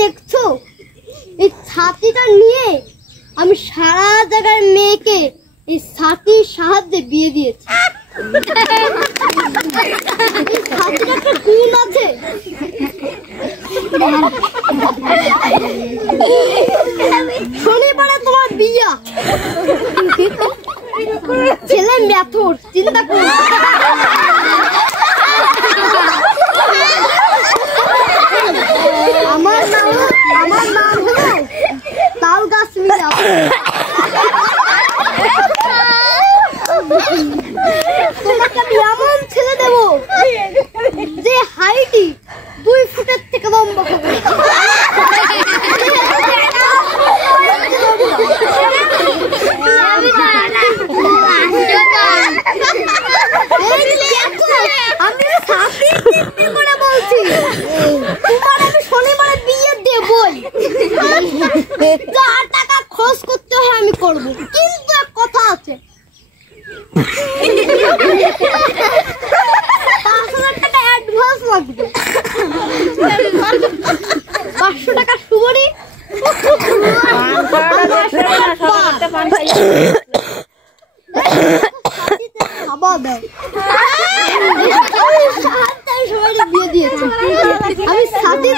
দেখছো, এই ছাতিটা নিয়ে আমি সারা জায়গায় মেয়েকে এই ছাতির সাহায্যে বিয়ে দিয়েছি। ছাতিটা একটা গুণ আছে, শনিবারে তোমার বিয়া, ছেলে মেথর, চিন্তা করো। আমার নাম হলো তাল গাছ মিয়া। তোমাকে আমি এমন ছেলে দেবো যে হাইটই 2 ফুটের থেকে লম্বা হবে। আমি করে বলছি, তোমার আমি শনিবারে বিয়ে দেবই। যা টাকা খরচ করতে হয় আমি করব, কিন্তু এক কথা আছে, 5,000 টাকা অ্যাডভান্স লাগবে, 500 টাকা সুবরি, খাওয়া দাও। আমি সাথে